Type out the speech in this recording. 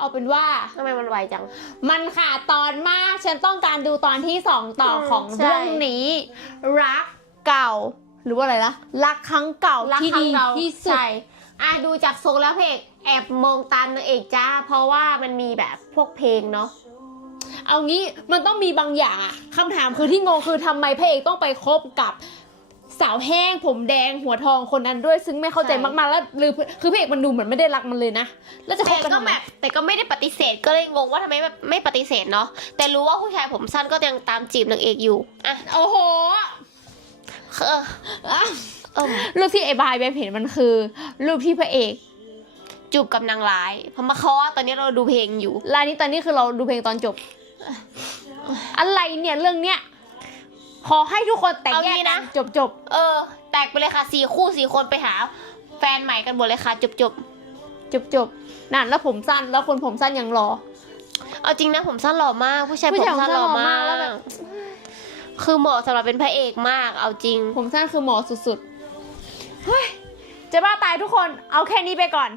เอาเป็นว่า ทำไมมันไวจัง มันขาดตอนมาก ฉันต้องการดูตอนที่สองต่ออมของใช่ เรื่องนี้ รักเก่า หรือว่าอะไรนะรักครั้งเก่ารักที่ครั้ดีงเราที่สุด ใช่อะดูจากทรงแล้วเพลงแอบมองตามนางเอกจ้า เพราะว่ามันมีแบบพวกเพลงเนาะ เอางี้มันต้องมีบางอย่างอะคำถามคือที่งงคือทำไมพระเอกต้องไปคบกับสาวแห้งผมแดงหัวทองคนนั้นด้วย ซึ่งไม่เข้าใจใช่ มากๆแล้วหรือคือพระเอกมันดูเหมือนไม่ได้รักมันเลยนะแล้วจะคแต่บกันก็ทำไม แบบแต่ก็ไม่ได้ปฏิเสธก็เลยงงว่าทำไมแบบไม่ปฏิเสธเนาะแต่รู้ว่าผู้ชายผมสั้นก็ยังตามจีบนางเอกอยู่อะโอ้โหเอออะเออรูปที่ไอ้บายแบบเห็นมันคือ รูปที่พระเอกจูบกับนางร้ายเพราะมาเขาว่าตอนนี้เราดูเพลงอยู่ ลายนี้ตอนนี้คือเราดูเพลงตอนจบ อะไรเนี่ยเรื่องเนี้ยขอให้ทุกคนแตกเอาแยกงี้กันะ นจบจบเออแตก ไปเลยค่ะสี่คู่สี่คนไปหา แฟนใหม่กันหมดเลยค่ะจบจบจบจบๆนั่นแล้วผมสั้นแล้วคนผมสั้นยังรอๆเอาจริงนะผมสั้นหล่อมากผู้ชายผู้ผมชายสั้นหล่อผมสั้นหล่อมามากกแล้วแบบ คือเหมาะสำหรับเป็นพระเอกมาก เอาจริง ผมสั้นคือหมอสุดๆเฮ้ยจะบ้าตายทุกคนเอาแค่นี้ไปก่อน